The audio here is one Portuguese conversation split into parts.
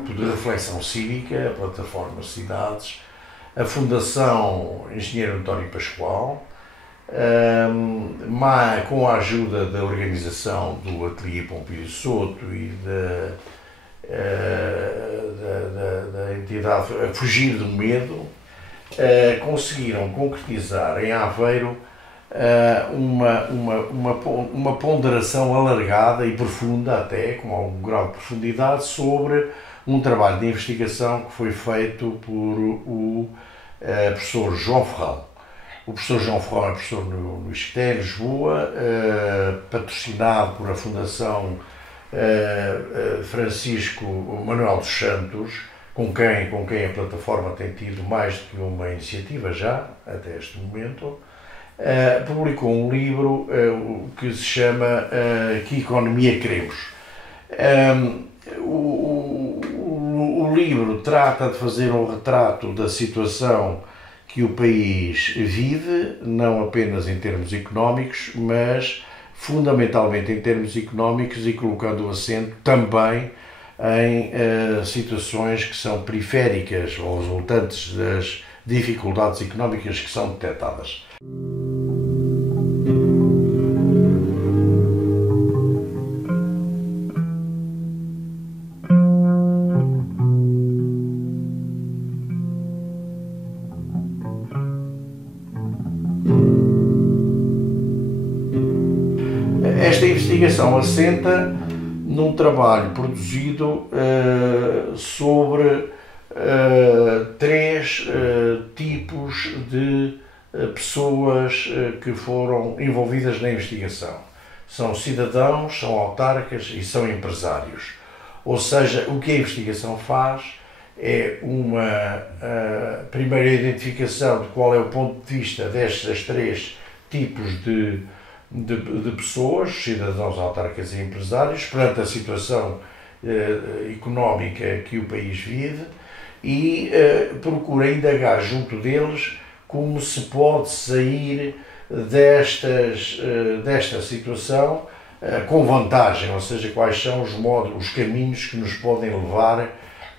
Grupo de Reflexão Cívica, a Plataforma Cidades, a Fundação Engenheiro António Pascoal, com a ajuda da organização do Ateliê Pompídio Souto e da entidade Fugir do Medo, conseguiram concretizar em Aveiro uma ponderação alargada e profunda, até com algum grau de profundidade, sobre um trabalho de investigação que foi feito por o professor João Ferrão. O professor João Ferrão é professor no ISCTE, Lisboa, patrocinado por a Fundação Francisco Manuel dos Santos, com quem a plataforma tem tido mais do que uma iniciativa já, até este momento. Publicou um livro que se chama Que Economia Queremos? O livro trata de fazer um retrato da situação que o país vive, não apenas em termos económicos, mas fundamentalmente em termos económicos, e colocando o acento também em situações que são periféricas ou resultantes das dificuldades económicas que são detectadas. Esta investigação assenta num trabalho produzido sobre três tipos de pessoas que foram envolvidas na investigação. São cidadãos, são autarcas e são empresários. Ou seja, o que a investigação faz é uma primeira identificação de qual é o ponto de vista destes três tipos de pessoas, cidadãos, autarcas e empresários, perante a situação económica que o país vive, e procura indagar junto deles como se pode sair desta situação com vantagem, ou seja, quais são os caminhos que nos podem levar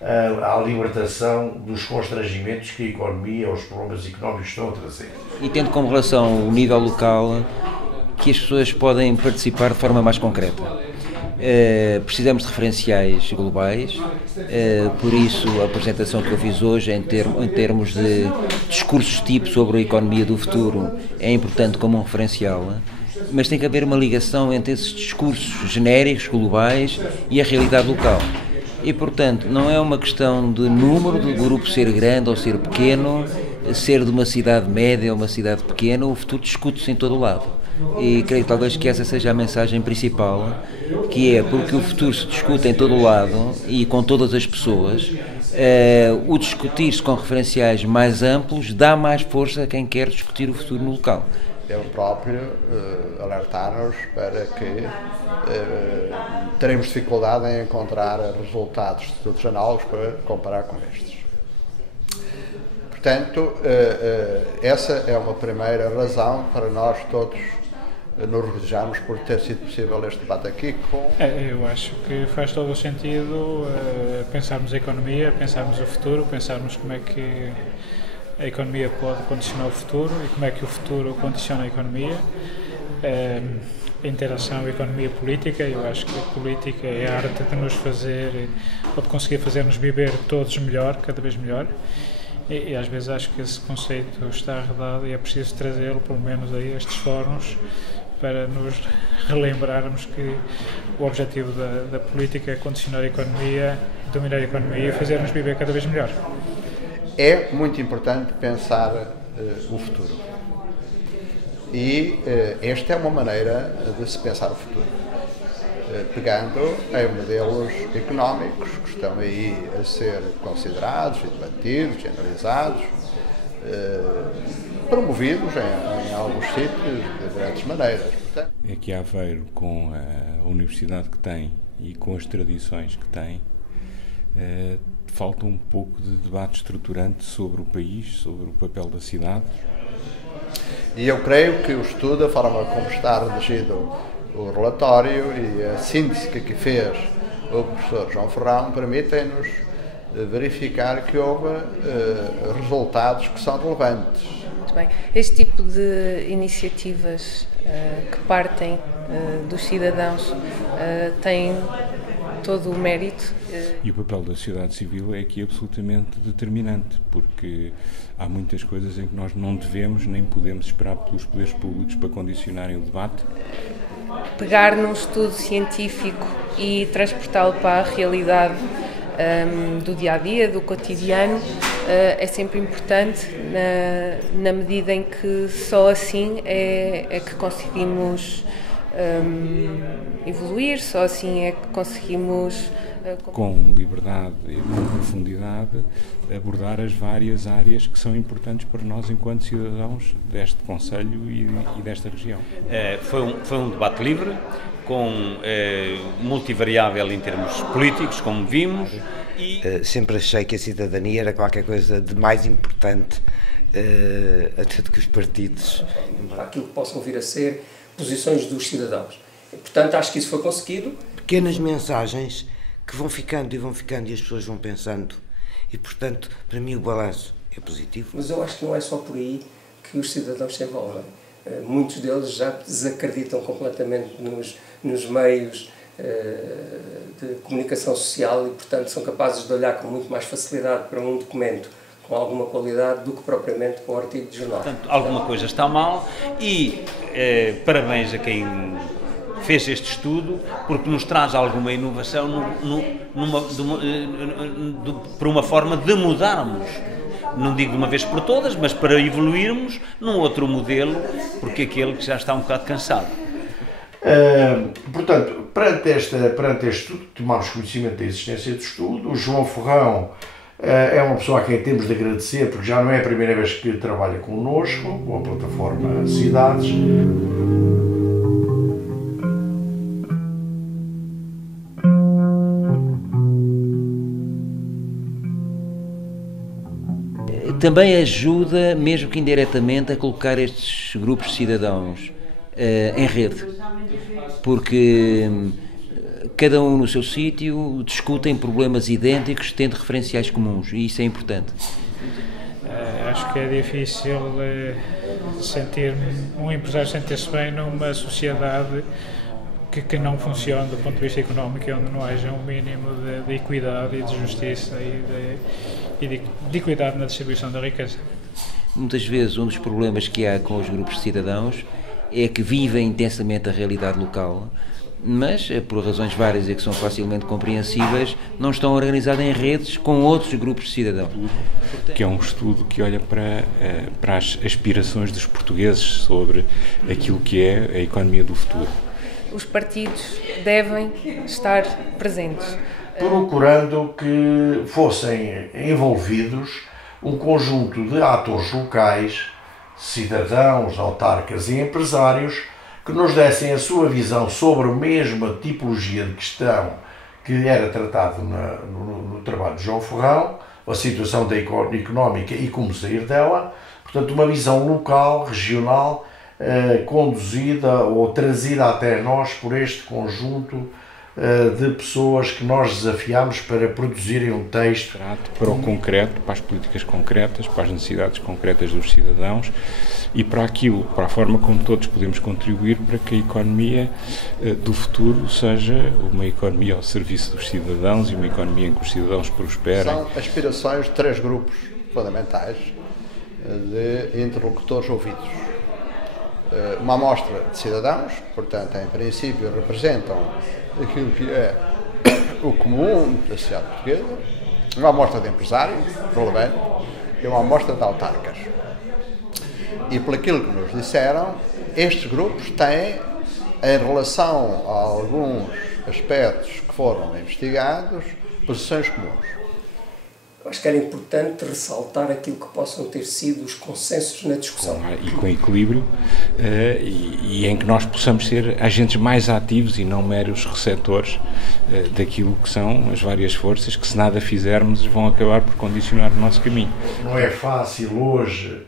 à libertação dos constrangimentos que a economia ou os problemas económicos estão a trazer. E tendo como relação o nível local, que as pessoas podem participar de forma mais concreta. Precisamos de referenciais globais, por isso a apresentação que eu fiz hoje em termos de discursos tipo sobre a economia do futuro é importante como um referencial, mas tem que haver uma ligação entre esses discursos genéricos, globais, e a realidade local. E, portanto, não é uma questão de número do grupo ser grande ou ser pequeno, ser de uma cidade média ou uma cidade pequena, o futuro discute-se em todo o lado. E creio talvez que essa seja a mensagem principal, que é porque o futuro se discute em todo o lado e com todas as pessoas, o discutir-se com referenciais mais amplos dá mais força a quem quer discutir o futuro no local. Ele próprio alertar-nos para que teremos dificuldade em encontrar resultados de estudos análogos para comparar com estes. Portanto, essa é uma primeira razão para nós todos nos regozijarmos por ter sido possível este debate aqui com... Eu acho que faz todo o sentido pensarmos a economia, pensarmos o futuro, pensarmos como é que a economia pode condicionar o futuro e como é que o futuro condiciona a economia. A interação economia-política, eu acho que a política é a arte de nos fazer, ou de conseguir fazer-nos viver todos melhor, cada vez melhor. E às vezes acho que esse conceito está arredado e é preciso trazê-lo, pelo menos, a estes fóruns, para nos relembrarmos que o objetivo da política é condicionar a economia, dominar a economia e fazer-nos viver cada vez melhor. É muito importante pensar o futuro. E esta é uma maneira de se pensar o futuro. Pegando em modelos económicos que estão aí a ser considerados e debatidos e analisados, promovidos em alguns sítios de diferentes maneiras. Portanto, é que Aveiro, com a universidade que tem e com as tradições que tem, falta um pouco de debate estruturante sobre o país, sobre o papel da cidade. E eu creio que o estudo, a forma como está redigido o relatório e a síntese que aqui fez o professor João Ferrão, permitem-nos verificar que houve resultados que são relevantes. Muito bem. Este tipo de iniciativas que partem dos cidadãos têm todo o mérito. E o papel da sociedade civil é aqui absolutamente determinante, porque há muitas coisas em que nós não devemos nem podemos esperar pelos poderes públicos para condicionarem o debate. Pegar num estudo científico e transportá-lo para a realidade do dia-a-dia, do cotidiano, é sempre importante na medida em que só assim é que conseguimos evoluir, só assim é que conseguimos com liberdade e com profundidade abordar as várias áreas que são importantes para nós enquanto cidadãos deste concelho e desta região. Foi um debate livre, com multivariável em termos políticos, como vimos. Sempre achei que a cidadania era qualquer coisa de mais importante até do que os partidos. Aquilo que possam vir a ser posições dos cidadãos. E, portanto, acho que isso foi conseguido. Pequenas mensagens que vão ficando e as pessoas vão pensando. E, portanto, para mim o balanço é positivo. Mas eu acho que não é só por aí que os cidadãos se envolvem. Muitos deles já desacreditam completamente nos meios de comunicação social e, portanto, são capazes de olhar com muito mais facilidade para um documento com alguma qualidade do que propriamente para um artigo de jornal. Portanto, alguma coisa está mal e parabéns a quem fez este estudo, porque nos traz alguma inovação por uma forma de mudarmos, não digo de uma vez por todas, mas para evoluirmos num outro modelo, porque aquele que já está um bocado cansado. Portanto, perante este estudo, tomamos conhecimento da existência do estudo. O João Ferrão é uma pessoa a quem temos de agradecer, porque já não é a primeira vez que trabalha connosco, com a plataforma Cidades. Também ajuda, mesmo que indiretamente, a colocar estes grupos de cidadãos em rede, porque cada um no seu sítio discutem problemas idênticos, tendo referenciais comuns, e isso é importante. Acho que é difícil um empresário sentir-se bem numa sociedade que não funciona do ponto de vista económico e onde não haja um mínimo de equidade e de justiça e de equidade na distribuição da riqueza. Muitas vezes um dos problemas que há com os grupos de cidadãos é que vivem intensamente a realidade local, mas, por razões várias e que são facilmente compreensíveis, não estão organizados em redes com outros grupos de cidadãos. Que é um estudo que olha para as aspirações dos portugueses sobre aquilo que é a economia do futuro. Os partidos devem estar presentes, procurando que fossem envolvidos um conjunto de atores locais, cidadãos, autarcas e empresários, que nos dessem a sua visão sobre a mesma tipologia de questão que era tratado no trabalho de João Ferrão, a situação da económica e como sair dela. Portanto, uma visão local, regional, conduzida ou trazida até nós por este conjunto de pessoas que nós desafiamos para produzirem um texto para o concreto, para as políticas concretas, para as necessidades concretas dos cidadãos e para a forma como todos podemos contribuir para que a economia do futuro seja uma economia ao serviço dos cidadãos e uma economia em que os cidadãos prosperem. São aspirações de 3 grupos fundamentais de interlocutores ouvidos. Uma amostra de cidadãos, portanto, em princípio, representam aquilo que é o comum da sociedade portuguesa, uma amostra de empresários, relevante, e uma amostra de autarcas. E por aquilo que nos disseram, estes grupos têm, em relação a alguns aspectos que foram investigados, posições comuns. Acho que era importante ressaltar aquilo que possam ter sido os consensos na discussão. E com equilíbrio, e em que nós possamos ser agentes mais ativos e não meros receptores daquilo que são as várias forças que, se nada fizermos, vão acabar por condicionar o nosso caminho. Não é fácil hoje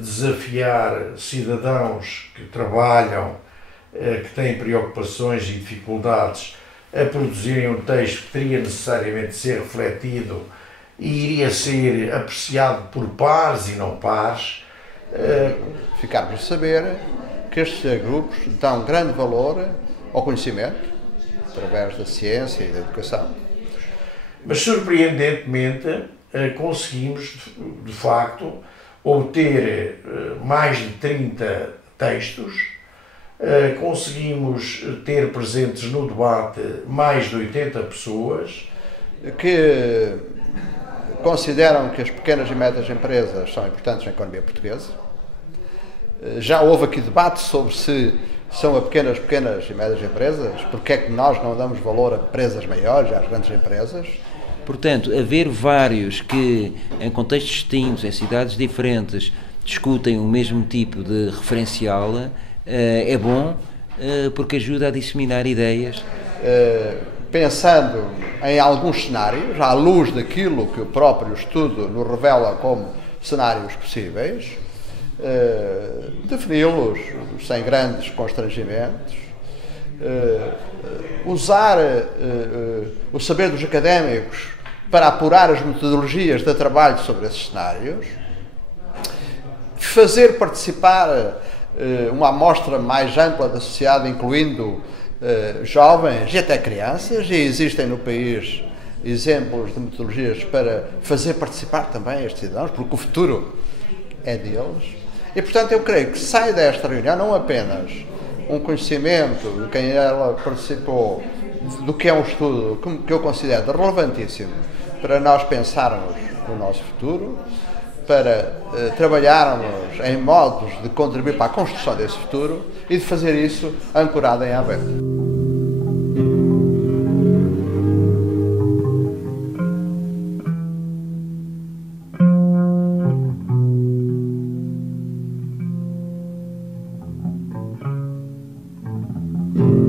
desafiar cidadãos que trabalham, que têm preocupações e dificuldades a produzirem um texto que teria necessariamente de ser refletido e iria ser apreciado por pares e não pares. Ficarmos a saber que estes grupos dão grande valor ao conhecimento, através da ciência e da educação. Mas, surpreendentemente, conseguimos, de facto, obter mais de 30 textos, conseguimos ter presentes no debate mais de 80 pessoas que consideram que as pequenas e médias empresas são importantes na economia portuguesa. Já houve aqui debate sobre se são pequenas e médias empresas, porque é que nós não damos valor a empresas maiores, às grandes empresas. Portanto, haver vários que, em contextos distintos, em cidades diferentes, discutem o mesmo tipo de referencial, é bom, porque ajuda a disseminar ideias. Pensando em alguns cenários, à luz daquilo que o próprio estudo nos revela como cenários possíveis, defini-los sem grandes constrangimentos, usar o saber dos académicos para apurar as metodologias de trabalho sobre esses cenários, fazer participar uma amostra mais ampla da sociedade, incluindo jovens e até crianças, e existem no país exemplos de metodologias para fazer participar também estes cidadãos, porque o futuro é deles. E, portanto, eu creio que sai desta reunião não apenas um conhecimento de quem ela participou, do que é um estudo que eu considero relevantíssimo para nós pensarmos no nosso futuro, para trabalharmos em modos de contribuir para a construção desse futuro e de fazer isso ancorado em aberto. Mm-hmm.